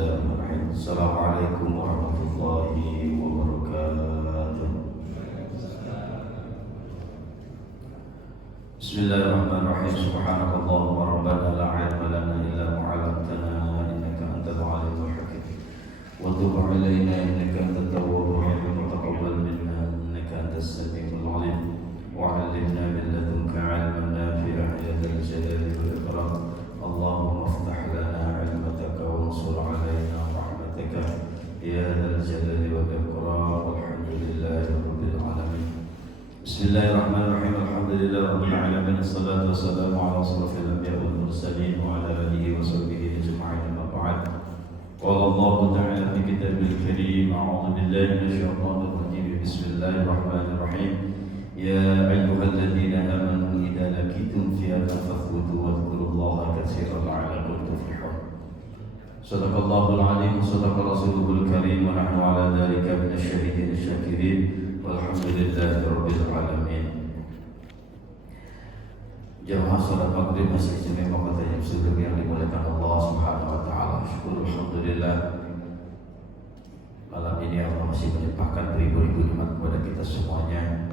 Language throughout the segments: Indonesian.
Bismillahirrahmanirrahim. Assalamualaikum warahmatullahi wabarakatuh. Bismillahirrahmanirrahim. Subhanakallahumma rabbana la ilma lana illa ma 'allamtana innaka antal alimul hakim. Wa tub 'alaina innaka antat tawwabur rahim wa taqabbal minna innaka antas samiul 'alim. Wa 'allimna min ladunka 'ilman nafi'an ya dzal jalali wal ikram. Allahumma iftah lana 'ilmataka wansur 'alaina rahmataka ya dzal jalali wal ikram. Walhamdulillahi rabbil alamin. Bismillahirrahmanirrahim. Alhamdulillah rabbil alamin. Assalatu wassalamu ala asrofil anbiya'i wal mursalin wa ala alihi wa sahbihi ajma'in. Amma ba'd. Qala Allah ta'ala fi kitabil karim. A'udzu billahi minasyaitonir rajim. Bismillahirrahmanirrahim. Ya ayyuhalladzina amanu idza laqitum fi'atan fathbutu wadhkurullaha katsiran la'allakum tuflihun. Shadaqallahul 'azim wa shadaqa rasuluhul karim wa nahnu 'ala dzalika minasyahidin asy-syakirin. Walhamdulillahi rabbil alamin. Jamaah salat maghrib masih istimewa kata yang sudah yang dimuliakan Allah Subhanahu wa taala. Syukur alhamdulillah. Malam ini Allah masih melimpahkan beribu-ribu nikmat kepada kita semuanya.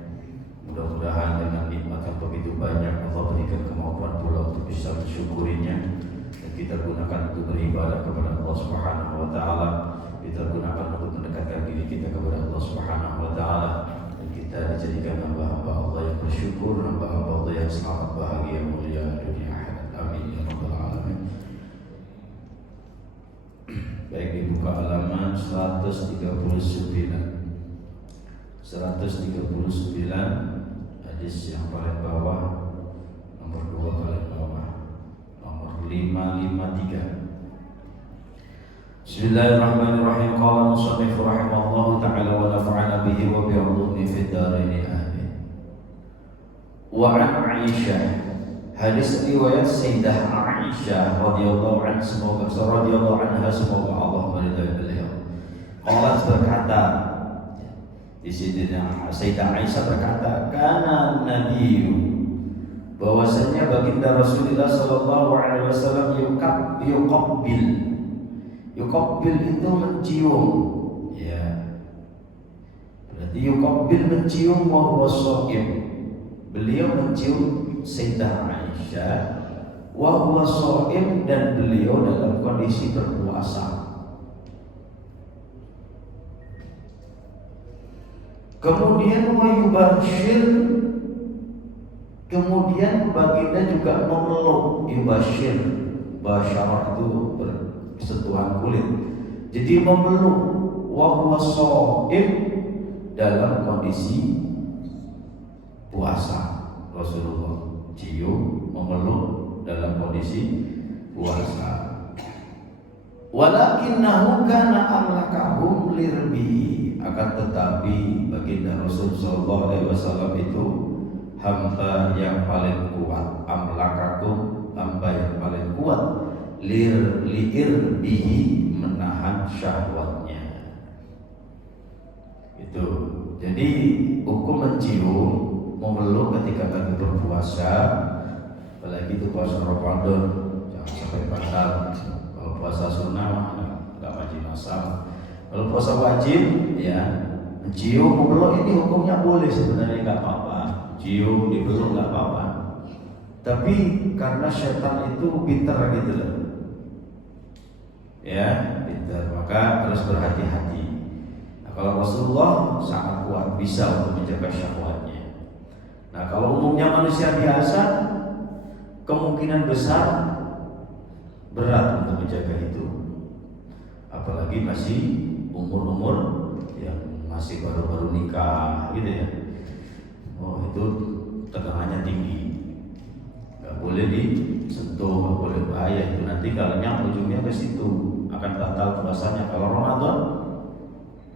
Mudah-mudahan dengan nikmat yang begitu banyak Allah berikan kemampuan pula untuk bisa mensyukurinya dan kita gunakan untuk beribadah kepada Allah Subhanahu wa taala. Kita gunakan untuk mendekatkan diri kita kepada Allah Subhanahu wa taala dan kita dijadikan hamba-hamba Allah yang bersyukur, hamba-hamba Allah yang selamat bahagia mulia dunia akhirat. Amin ya rabbal alamin. Baik, dibuka halaman 139. 139 hadis yang paling bawah, nomor 2 paling bawah, nomor 553. Bismillahirrahmanirrahim. Qala musannif rahimahullahu ta'ala wa nafa'ana bihi wa bi'ulumihi fid dharain amin. Wa 'an Aisyah, hadis riwayat Sayyidah Aisyah radhiyallahu anha, semoga Allah meridai beliau. Qalat berkata, di sini Sayyidah Aisyah berkata, kana nabiyyu, bahwasanya baginda Rasulullah sallallahu alaihi wasallam yuqabbil. Yuqabbil itu mencium, ya. Berarti yuqabbil mencium wa huwa shaim. Beliau mencium Sayyidah Aisyah wa huwa shaim, dan beliau dalam kondisi berpuasa. Kemudian wa yubashir, kemudian baginda juga memeluk. Yubashir, basyarah itu bersentuhan kulit. Jadi memeluk, wa huwa shaim, dalam kondisi puasa. Rasulullah cium, memeluk dalam kondisi puasa. Walakinnahu kana amlakahum lirbi, akan tetapi baginda Rasul sallallahu alaihi wasallam itu hamba yang paling kuat. Amlakakum, hamba yang paling kuat. Liirbihi, menahan syahwatnya. Itu. Jadi hukum mencium, memeluk ketika lagi berpuasa, apalagi itu puasa Ramadan, jangan sampai batal. Kalau puasa sunnah enggak wajib masalah. Kalau puasa wajib, ya, mencium, memeluk ini hukumnya boleh sebenarnya, enggak apa-apa. Cium, dipeluk enggak apa-apa. Tapi karena setan itu pintar gitu loh. Ya, pintar, maka harus berhati-hati. Nah, kalau Rasulullah sangat kuat, bisa untuk menjaga syahwatnya. Nah, kalau umumnya manusia biasa, kemungkinan besar berat untuk menjaga itu. Apalagi masih umur-umur yang masih baru-baru nikah gitu ya. Oh, itu tegangannya tinggi. Gak boleh disentuh, gak boleh bahaya. Itu nanti kalau ujungnya ke situ akan batal puasanya. Kalau Ramadan,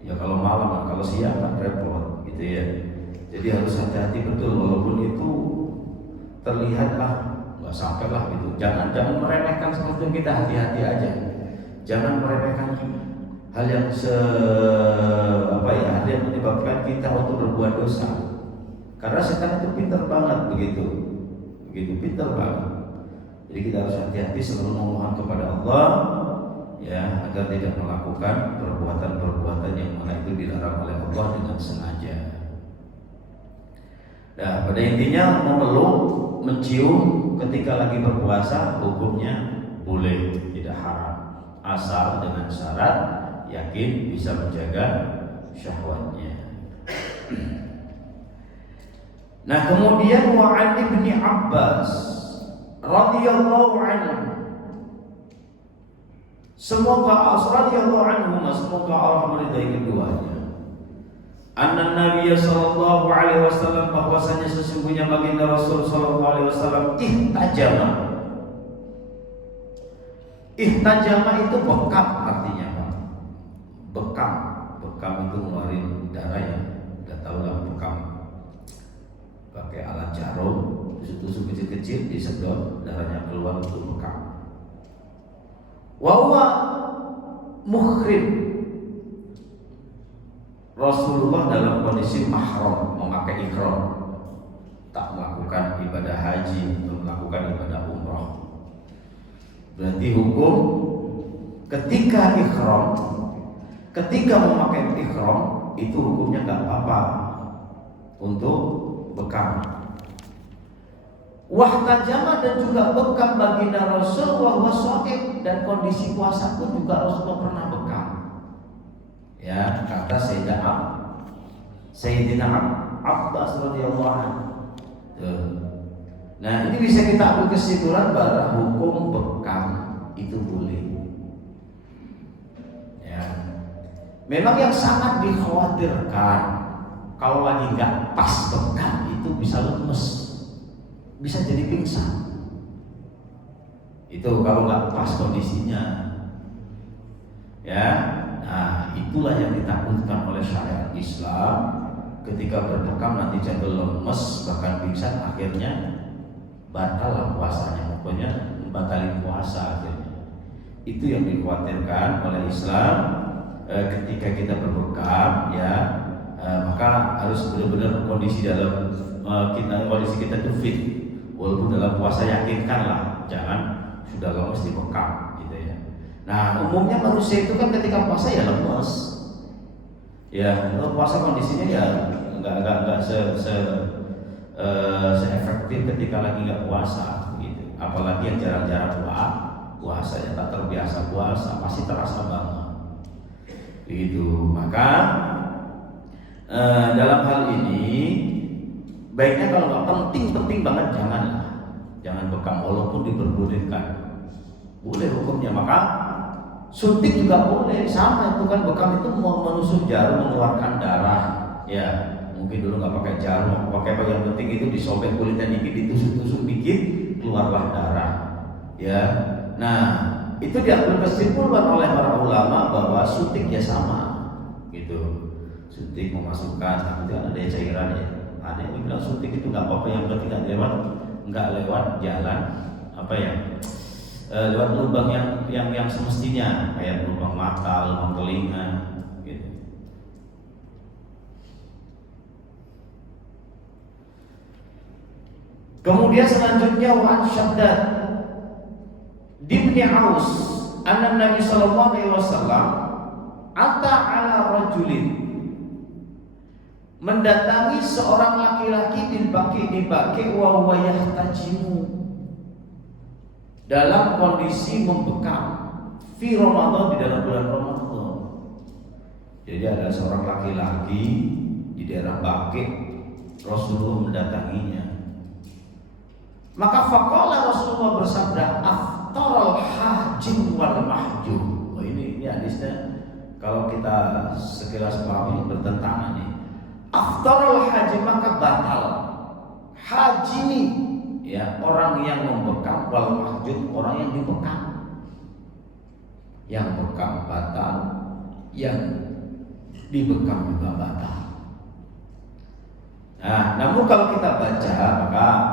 ya kalau malam, kalau siang kan repot gitu ya. Jadi harus hati-hati betul, walaupun itu terlihat nggak sampai lah gitu. Jangan meremehkan sesuatu, kita hati-hati aja. Jangan meremehkan hal yang hal yang menyebabkan kita untuk berbuat dosa. Karena setan itu pintar banget begitu pintar banget. Jadi kita harus hati-hati selalu memohon kepada Allah ya, agar tidak melakukan perbuatan-perbuatan yang mana itu dilarang oleh Allah dengan sengaja. Nah, pada intinya memeluk, mencium ketika lagi berpuasa hukumnya boleh, tidak haram, asal dengan syarat yakin bisa menjaga syahwatnya. Nah, kemudian wa bin Abbas radhiyallahu anhu, semoga radhiyallahu anhu, semoga Allah meridai keduanya. Anna Nabi sallallahu alaihi wasallam, bahwasanya sesungguhnya baginda Rasul sallallahu alaihi wasallam ihtajama. Ihtajama itu bekam artinya, Pak. Bekam itu ngeluarin darah ya. Udah tahu lah bekam. Pakai alat jarum, tusuk-tusuk kecil-kecil, disedot, darahnya keluar, untuk bekam. Wa huwa muhrim. Rasulullah dalam kondisi mahram, memakai ihram, tak melakukan ibadah haji atau melakukan ibadah umrah. Berarti hukum ketika ihram, ketika memakai ihram itu hukumnya nggak apa-apa untuk bekam. Wahtajama, dan juga bekam baginda Rasul wa wasaqib, dan kondisi puasa pun juga Rasulullah pernah bekam. Ya, kata Sayyidina Abbas radhiyallahu anhu. Nah, ini bisa kita ambil kesimpulan bahwa hukum bekam itu boleh. Ya. Memang yang sangat dikhawatirkan kalau lagi nggak pas bekam itu bisa lemes, bisa jadi pingsan. Itu kalau nggak pas kondisinya. Ya. Nah, itulah yang ditakutkan oleh syariat Islam. Ketika berbekam nanti jadi lemes, bahkan pingsan, akhirnya batal lah puasanya, pokoknya batalin puasa akhirnya. Itu yang dikhawatirkan oleh Islam. Ketika kita berbekam, ya, maka harus benar-benar kondisi dalam kondisi kita itu fit. Walaupun dalam puasa yakinkanlah, jangan sudah lemes dibekam. Nah, umumnya manusia itu kan ketika puasa ya lemes. Ya, kalau puasa kondisinya ya nggak se-efektif ketika lagi nggak puasa gitu. Apalagi yang jarang-jarang puasa, yang tak terbiasa puasa, pasti terasa banget. Begitu. Maka dalam hal ini baiknya kalau nggak penting banget jangan bekam, walaupun diperbolehkan. Boleh hukumnya. Maka suntik juga boleh, sama itu kan, bekam itu mau menusuk jarum mengeluarkan darah. Ya, mungkin dulu nggak pakai jarum, pakai apa, yang penting itu disobek kulitnya dikit, ditusuk-tusuk dikit, keluarlah darah. Ya, nah itu diambil kesimpulan oleh para ulama bahwa suntik ya sama, gitu. Suntik memasukkan, itu ada cairan ya. Ada yang bilang suntik itu nggak apa-apa, yang penting nggak lewat jalan apa ya. Lewat lubang yang semestinya, kayak lubang mata, lubang telinga, gitu. Kemudian selanjutnya wa Syaddad Ibni Aus, anna Nabi sallallahu alaihi wasallam ata ala rajulin, mendatangi seorang laki-laki di baki wa huwa yahtajimu, dalam kondisi membekam, fi Ramadan, di dalam bulan Ramadan. Jadi ada seorang laki-laki di daerah Baqi, Rasulullah mendatanginya. Maka faqala, Rasulullah bersabda, aftaral hajim wal mahjum. Oh, ini hadisnya kalau kita sekilas paham ini bertentangan nih. Aftaral hajim, maka batal. Haji ini ya, orang yang membekam, wal mahjum, orang yang dibekam. Yang bekam batal, yang dibekam juga batal. Nah, namun kalau kita baca,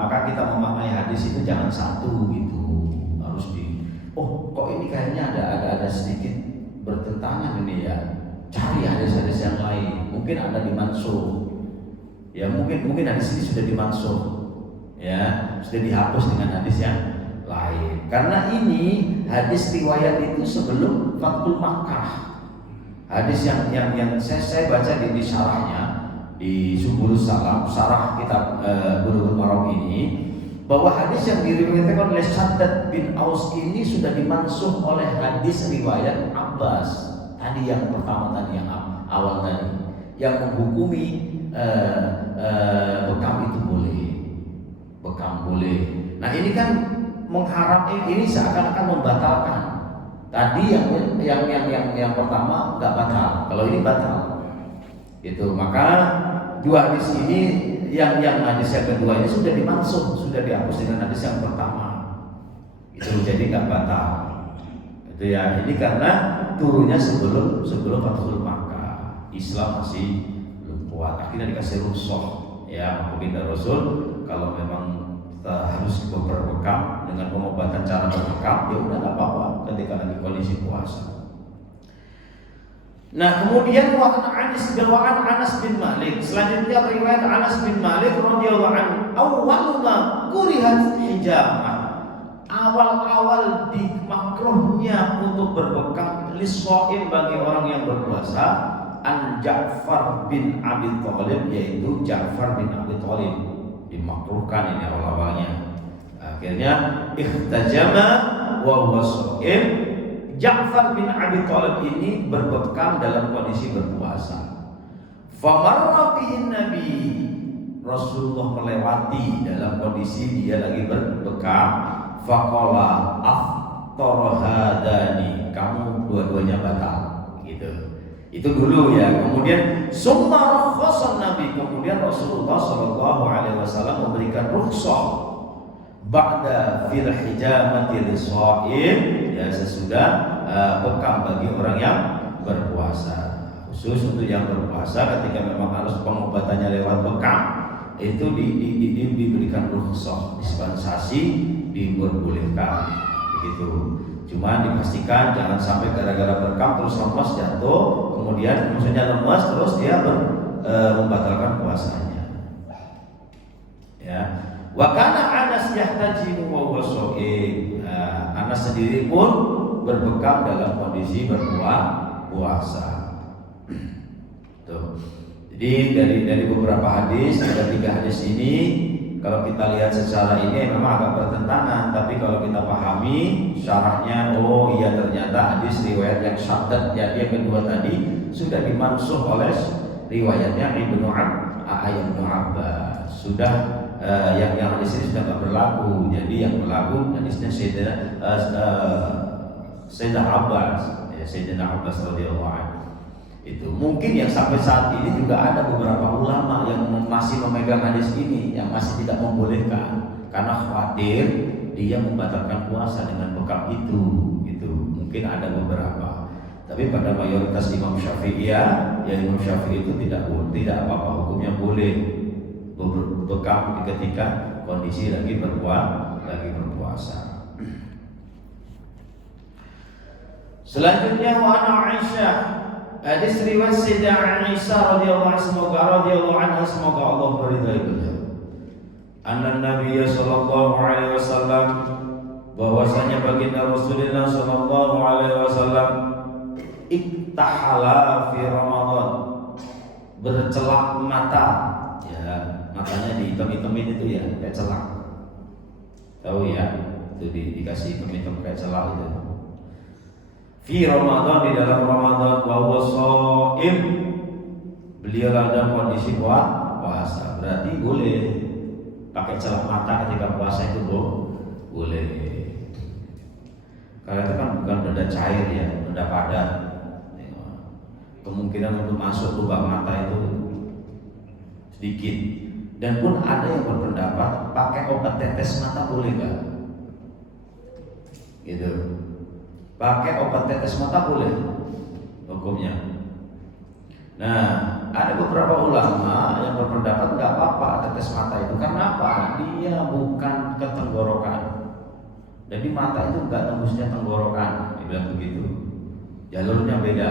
maka kita memahami hadis itu jangan satu gitu, harus kok ini kayaknya ada sedikit bertentangan ini ya. Cari hadis-hadis yang lain, mungkin ada di mansukh. Ya, mungkin hadis ini sudah dimansukh. Ya, sudah dihapus dengan hadis yang lain. Karena ini hadis riwayat itu sebelum Fathul Makkah. Hadis yang saya baca di syarahnya di Subulus Salam, syarah kitab Bulughul Maram ini, bahwa hadis yang diriwayatkan oleh Shaddad bin Aus ini sudah dimansuh oleh hadis riwayat Abbas tadi yang pertama tadi, yang awal tadi, yang menghukumi bekam itu boleh, bekam boleh. Nah ini kan mengharap, ini seakan-akan membatalkan tadi yang pertama nggak batal, kalau ini batal gitu. Maka dua hadis ini, yang hadis yang kedua ini sudah dimansuh, sudah dihapus dengan hadis yang pertama itu, jadi nggak batal itu ya. Ini karena turunnya sebelum Fathul Makkah, Islam masih belum kuat, akhirnya dikasih rukhsah ya, baginda Rasul kalau memang harus berbekam dengan pengobatan cara berbekam, ya udah nggak apa-apa ketika lagi kondisi puasa. Nah kemudian bawaan Anas bin Malik, selanjutnya riwayat Anas bin Malik radhiyallahu anhu, awwalu ma kurihat hijamah, awal-awal dimakruhnya untuk berbekam lishaim bagi orang yang berpuasa, an Ja'far bin Abi Thalib, yaitu Ja'far bin Abi Thalib dimakruhkan ini awal-awalnya. Akhirnya ihtajama wa huwa shaim, Ja'far bin Abi Thalib ini berbekam dalam kondisi berpuasa. Famarra bihin Nabi, Rasulullah melewati dalam kondisi dia lagi berbekam. Faqala afṭara hadani, kamu dua-duanya batal gitu. Itu dulu ya. Kemudian summa rakhasa Nabi, kemudian Rasulullah sallallahu alaihi wasallam memberikan rukhsah ba'da fil hijamati lishaim, ya sesudah bekam bagi orang yang berpuasa. Khusus untuk yang berpuasa ketika memang harus pengobatannya lewat bekam, itu diberikan rukhsah, dispensasi, diperbolehkan begitu. Cuma dipastikan jangan sampai gara-gara bekam terus lemas jatuh, kemudian maksudnya lemas terus dia membatalkan puasanya. Ya. Wa kana Anas yahtajimu wa huwa shaim. Anas sendiri pun berbekam dalam kondisi berpuasa. Tuh. Jadi dari beberapa hadis, ada 3 hadis ini, kalau kita lihat secara ini memang agak bertentangan, tapi kalau kita pahami syarahnya, oh iya ternyata hadis riwayat yang Shaddad yang kedua tadi sudah dimansuh oleh riwayatnya Ibnu Abbas. Sudah yang hadis ini sudah tidak berlaku. Jadi yang berlaku hadisnya Sayyidina Abbas, ya, Sayyidina Abbas radhiyallahu anhu. Itu mungkin yang sampai saat ini juga ada beberapa ulama yang masih memegang hadis ini, yang masih tidak membolehkan karena khawatir dia membatalkan puasa dengan bekam itu. Gitu. Mungkin ada beberapa. Tapi pada mayoritas Imam Syafi'i ya Imam Syafi'i itu tidak apa-apa, hukumnya boleh bekam ketika kondisi lagi berpuasa. Selanjutnya wa ana Aisyah, hadis riwayat Sayyidah Aisyah radhiyallahu anha, semoga Allah meridai beliau. Anna Nabi sallallahu alaihi wasallam, bahwasanya baginda Rasulullah sallallahu alaihi wasallam iktahala fi Ramadan, bercelak mata, ya matanya dihitam-hitamin itu ya, kayak celak. Tahu ya, itu dikasih hitam-hitam kayak celak itu. Fi Ramadan, di dalam Ramadan, wa huwa shaim, beliau dalam kondisi puasa. Berarti boleh pakai celak mata ketika puasa itu boleh. Karena itu kan bukan benda cair ya, benda padat. Kemungkinan untuk masuk lubang mata itu sedikit. Dan pun ada yang berpendapat pakai obat tetes mata boleh nggak? Gitu. Pakai obat tetes mata boleh hukumnya. Nah, ada beberapa ulama yang berpendapat nggak apa-apa tetes mata itu. Karena apa? Dia bukan ke tenggorokan. Jadi mata itu nggak tembusnya tenggorokan, dibilang begitu. Jalurnya beda,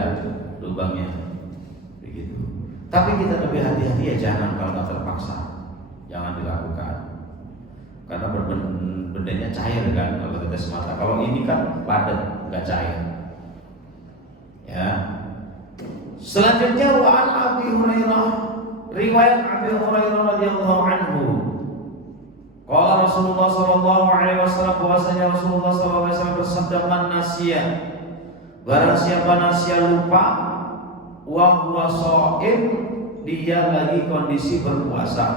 lubangnya, begitu. Tapi kita lebih hati-hati ya, jangan kalau nggak terpaksa, jangan dilakukan. karena bendanya cair kan kalau tetes mata. Kalau ini kan padat, nggak cair. Ya. Selanjutnya wa an Abi Hurairah, riwayat Abi Hurairah radhiyallahu anhu. Qala Rasulullah sallallahu alaihi wasallam, bahwasanya Rasulullah sallallahu alaihi wasallam bersabda, man nasiya, barang siapa nasiya lupa, wa huwa shaim, dia lagi kondisi berpuasa,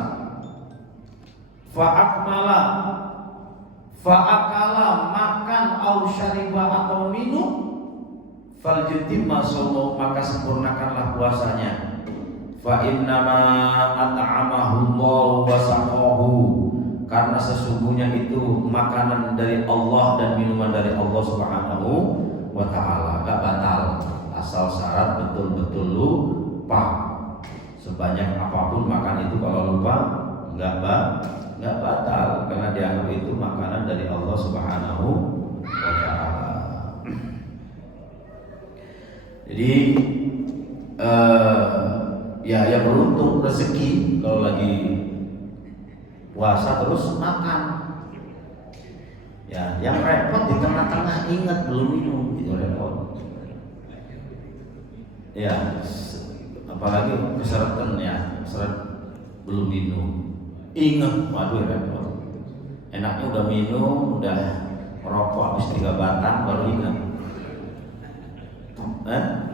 fa'akmala, fa'akala, makan, au syariba, atau minum, faljudimma shaumuhu, maka sempurnakanlah puasanya. Fa innama at'amahu Allahu wa saqahu, karena sesungguhnya itu makanan dari Allah dan minuman dari Allah Subhanahu wa ta'ala. Gak batal, asal syarat betul-betul lupa. Sebanyak apapun makan itu kalau lupa nggak batal, karena dianggap itu makanan dari Allah Subhanahu wa ta'ala. Jadi ya beruntung rezeki kalau lagi puasa terus makan. Ya, yang repot di tengah-tengah ingat belum minum, itu repot. Ya, apalagi keseratan ya, seret belum minum. Ingat, waduh repot. Enaknya udah minum, udah merokok habis 3 batang baru ingat.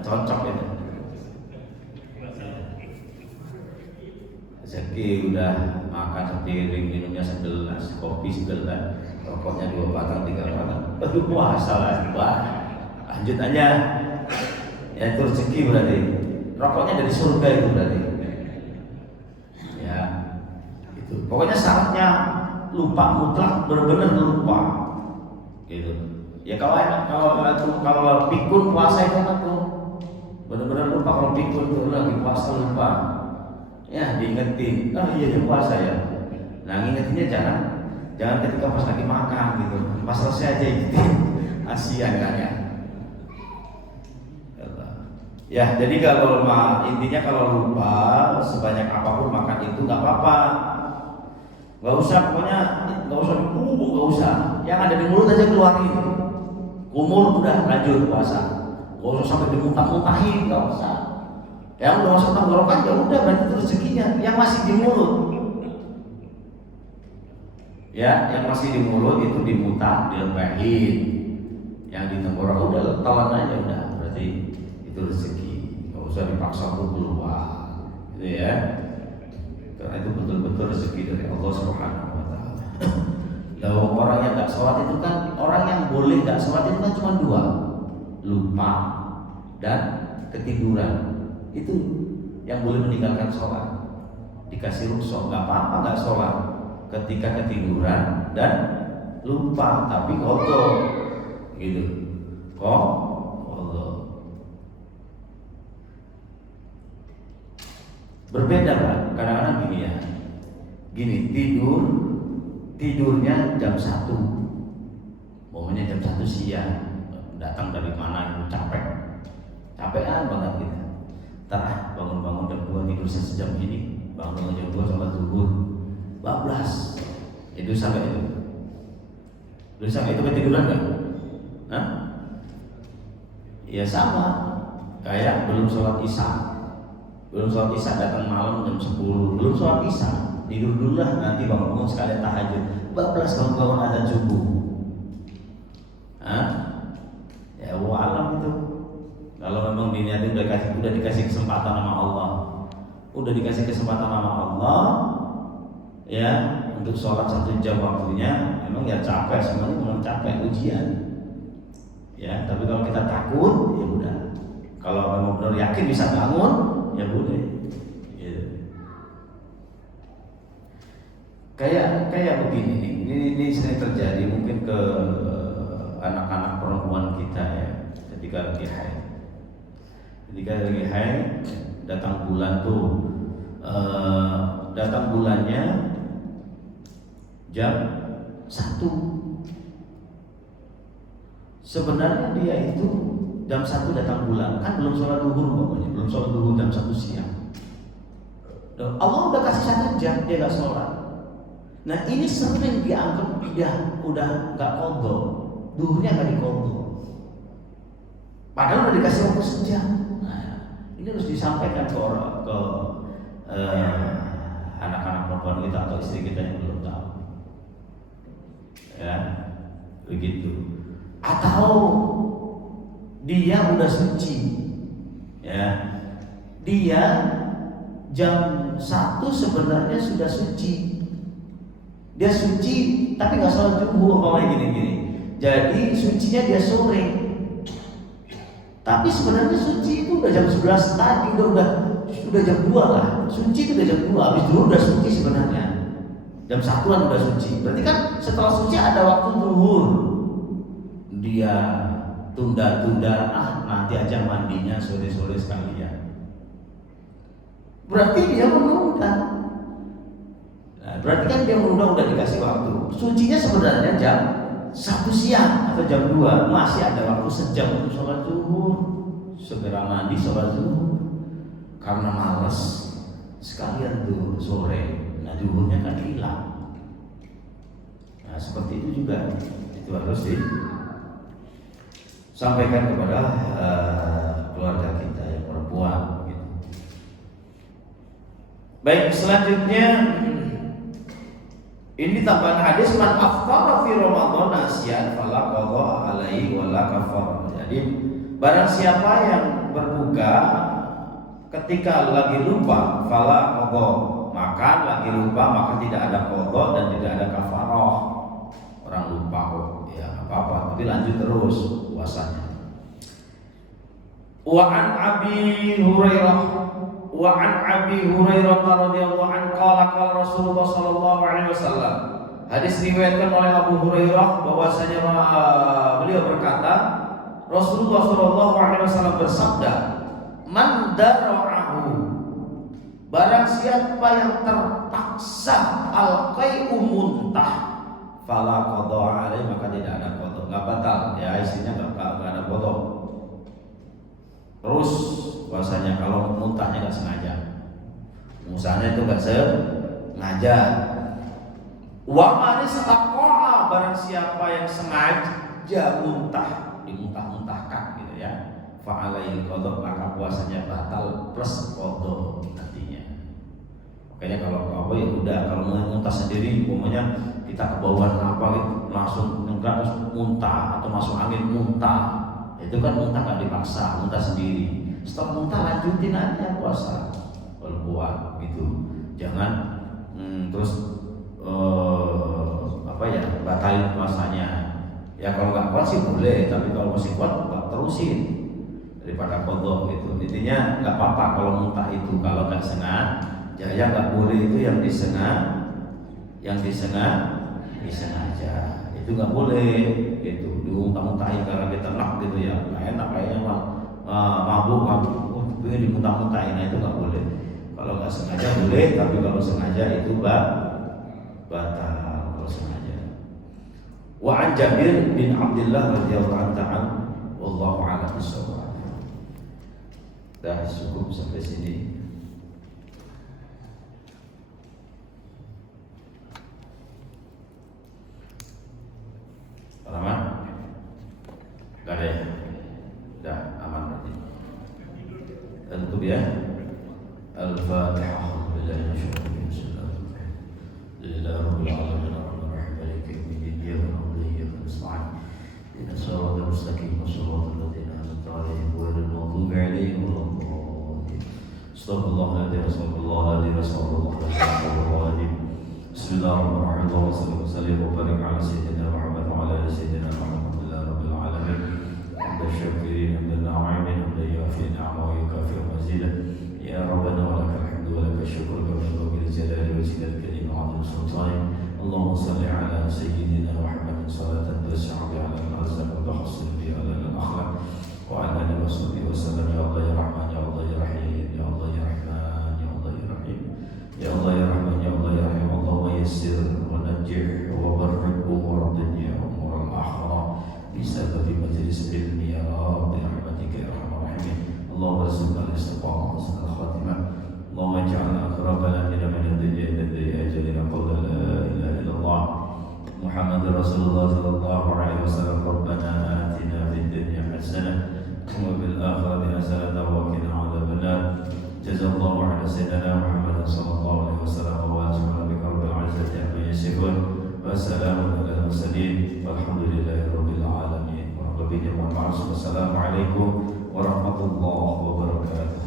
Cocok itu. Rezeki udah makan sepiring, minumnya segelas, kopi segelas, rokoknya 2 batang 3 batang. Aduh puasa lah, wah. Lanjut aja. Ya itu rezeki berarti. Rokoknya dari surga itu berarti. Ya. Pokoknya syaratnya lupa mutlak, benar-benar lupa, gitu. Ya kalau pikun puasa itu kan tuh, benar-benar lupa. Kalau pikun tuh lagi puasa lupa, ya diingetin, iya puasa ya. Nah ngingetinnya jangan ketika pas lagi makan gitu, pas selesai aja gitu, asian kan ya. Ya jadi kalau intinya kalau lupa sebanyak apapun makan itu nggak apa-apa. Gak usah, pokoknya gak usah dikubur, gak usah. Yang ada di mulut aja keluarin. Kumur udah lanjut puasa. Gak usah sampai dimuntah-muntahin, gak usah. Yang udah masuk tenggorokan ya udah, berarti itu rezekinya. Yang masih di mulut, ya, yang masih di mulut itu dimuntah, dilepehin. Yang di tenggorokan udah telan aja udah, berarti itu rezeki. Gak usah dipaksa untuk keluar, gitu ya. Karena itu betul-betul rezeki dari Allah Subhanahu wa ta'ala. Lalu orang yang gak sholat itu kan, orang yang boleh gak sholat itu kan cuma 2, lupa dan ketiduran. Itu yang boleh meninggalkan sholat, dikasih rukhsah, gak apa-apa gak sholat ketika ketiduran dan lupa, tapi kotor gitu. Berbeda Pak, kadang-kadang gini ya. Gini, tidurnya jam 1. Momennya jam 1 siang. Datang dari mana itu capekan banget gitu. Bangun-bangun jam 2 tidur sejam ini. Bangun jam 2 sholat zuhur. Bablas. Itu sampai itu. Belum sampai itu ketiduran enggak? Hah? Ya sama. Kayak belum sholat isya. Belum sholat isya datang malam jam 10, belum sholat isya, tidur dulu lah, nanti bangun sekalian tahajud. Bablas bangun azan subuh. Ya alam itu. Kalau memang diniatin udah dikasih kesempatan sama Allah, ya untuk sholat 1 jam waktunya, emang ya capek, semuanya memang capek ujian. Ya, tapi kalau kita takut, ya udah. Kalau memang benar yakin bisa bangun, ya boleh. Ya. Kayak begini nih. Ini sering terjadi mungkin ke anak-anak perempuan kita ya, ketika lagi haid, datang bulan tuh, datang bulannya jam 1. Sebenarnya dia itu jam 1 datang bulan, kan belum sholat duhur pokoknya, belum sholat duhur jam 1 siang. Allah udah kasih 1 jam, dia gak sholat. Nah ini sering dianggap dia udah nggak qadha, duhurnya nggak diqadha. Padahal udah dikasih waktu sejam. Nah, ini harus disampaikan ke orang, ke anak-anak perempuan kita atau istri kita yang belum tahu. Ya, begitu. Atau dia udah suci, ya, dia jam 1 sebenarnya sudah suci. Dia suci tapi nggak sholat zuhur, kayak gini-gini. Jadi sucinya dia sore. Tapi sebenarnya suci itu udah jam 11 tadi, udah jam 2 lah. Suci itu udah jam 2, habis dulu udah suci sebenarnya. Jam 1-an udah suci. Berarti kan setelah suci ada waktu zuhur. Dia tunda-tunda, nanti aja mandinya sore-sore sekalian. Berarti dia menunda. Nah, berarti kan dia menunda, udah dikasih waktu. Sucinya sebenarnya jam 1 siang atau jam 2, masih ada waktu sejam untuk sholat zuhur. Segera mandi sholat zuhur. Karena malas sekalian tuh sore. Nah zuhurnya kan hilang. Nah seperti itu juga, itu harus disampaikan kepada keluarga kita yang perempuan gitu. Baik, selanjutnya ini tambahan hadis, man aftara fi Ramadan nasiyan fala qadha alaihi wala kafar. Jadi barang siapa yang berbuka ketika lagi lupa, fala qadha, makan lagi lupa, maka tidak ada qadha dan tidak ada kafarah. Orang lupa kok, ya apa-apa, tapi lanjut terus puasanya. Wa an Abi Hurairah radhiyallahu anhu qala Rasulullah sallallahu alaihi wasallam. Hadis diriwayatkan oleh Abu Hurairah bahwasanya beliau berkata, Rasulullah sallallahu alaihi wasallam bersabda, man dara'ahu, barang siapa yang terpaksa al-qai'u muntah, fala qadha alaihi, maka tidak ada qadha, enggak batal ya, isinya enggak ada qadha. Terus puasanya kalau muntahnya enggak sengaja. Misalnya itu enggak sengaja. Wa man istaqa'a, barang siapa yang sengaja muntah, dimuntah-muntahkan gitu ya, fa alaihi qadha, maka puasanya batal plus qadha nantinya. Makanya kalau kau ya udah, kalau muntah sendiri, umpamanya kita kebauan apa gitu, langsung enggak muntah, atau masuk angin muntah, itu kan muntah nggak dipaksa, muntah sendiri. Setelah muntah lanjutin aja puasa kalau kuat gitu. Jangan terus batalin puasanya. Ya kalau nggak kuat sih boleh, tapi kalau masih kuat nggak terusin daripada qadha gitu. Intinya nggak apa-apa kalau muntah itu, kalau nggak sengaja, ya nggak boleh itu yang disengaja itu nggak boleh gitu, dimuntah-muntahin karena kita enak gitu ya, nggak enak kayaknya mabuk pengen dimuntah-muntahin, itu nggak boleh. Kalau nggak sengaja boleh, tapi kalau sengaja itu batal kalau sengaja. Wa an Jabir bin Abdullah radhiyallahu anhu, wallahu a'lam bishawab. Dah cukup sampai sini. Aman? Gak ada ya? Udah aman berarti. Tutup ya. Al-Fatihah. Bismillahirrahmanirrahim. Sallallahu alaihi wa barik ala sayyidina Muhammad wa ala ali sayyidina Muhammad rabbil alamin. Hamdan syakirin, hamdan na'imin, hamdan yuafi ni'amahu wa yukafi mazidah. Ya Rabbana wa lakal hamdu wa lakal syukru kama yanbaghi li jalali wajhikal karim wa 'azimi sultanik. Allahumma shalli ala sayyidina Muhammad salatan tas'abu ala al-azzam wa tahsil bi ala al-akhlaq wa ala alihi wa sahbihi wa sallam. Ya Allah ya Rahman, ya Allah ya Rahim, ya Allah ya Rahman, ya Allah ya Rahim, ya Allah ya Rahman, ya Allah ya Rahim. Allahumma yassir wa najjih wa barik umur dunya wa umur al-akhirah bisabab majlis ilmi ya Rabbi rahmatika ya arhamar rahimin. Allahumma rizqna al-istiqamah wa husnul khatimah. Allahumma ij'alna aqrabana min ad-dunya ila ajalina qawla la ilaha محمد رسول الله صلى الله عليه وسلم ربنا آتنا في الدنيا حسنة وفي الآخرة حسنة وقنا عذاب النار جزا الله على سيدنا محمد صلى الله عليه وسلم وسبحان ربك رب العزة عما يصفون وسلام على المرسلين والحمد لله رب العالمين. Wassalamu alaikum warahmatullahi wabarakatuh.